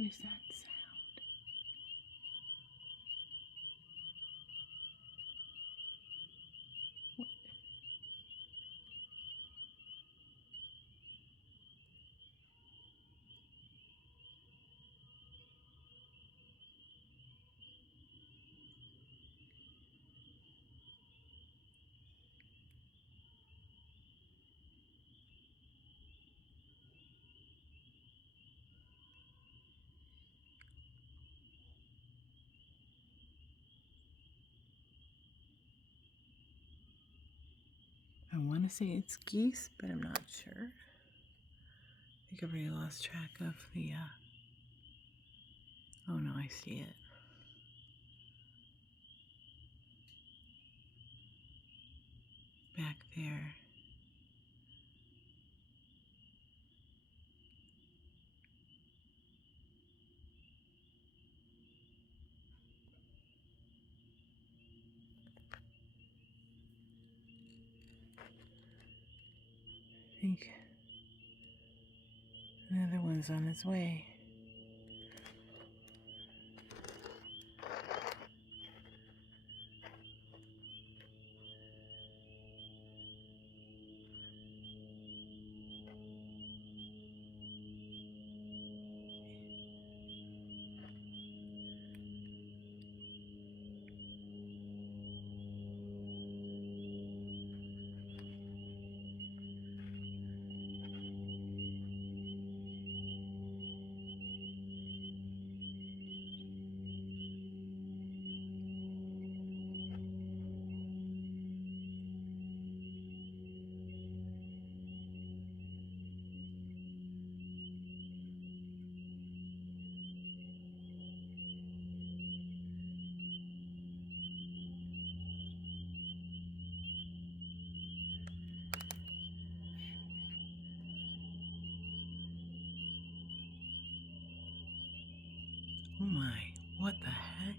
What is that sound? What? I want to say it's geese, but I'm not sure. I think I've already lost track of the, oh no, I see it. Back there. I think another one's on its way. Oh my, what the heck?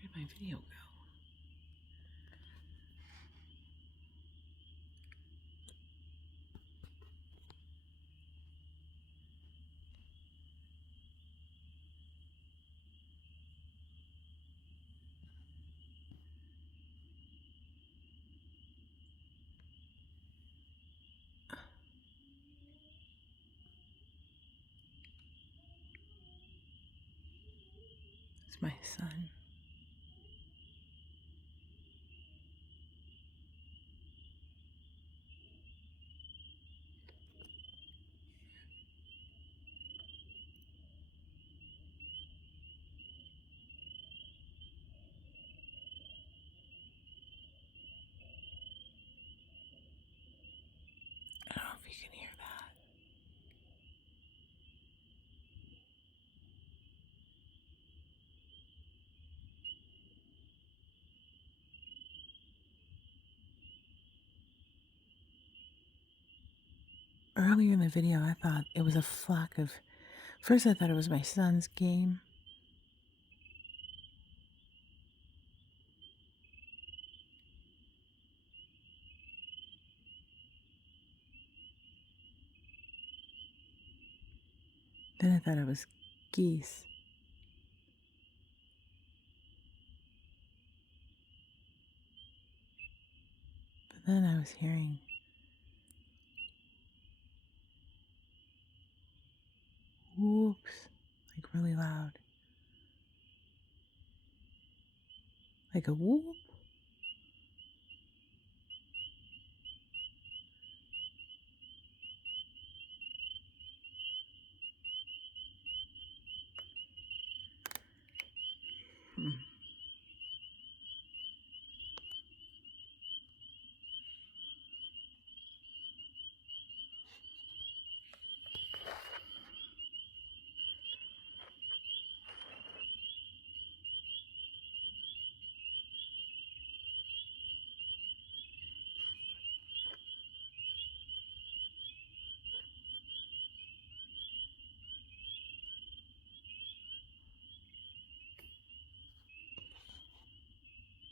Where did my video go? It's my son. I don't know if you can hear that. Earlier in the video, I thought it was a flock of. First, I thought it was my son's game. Then I thought it was geese. But then I was hearing whoops, like really loud. Like a whoop.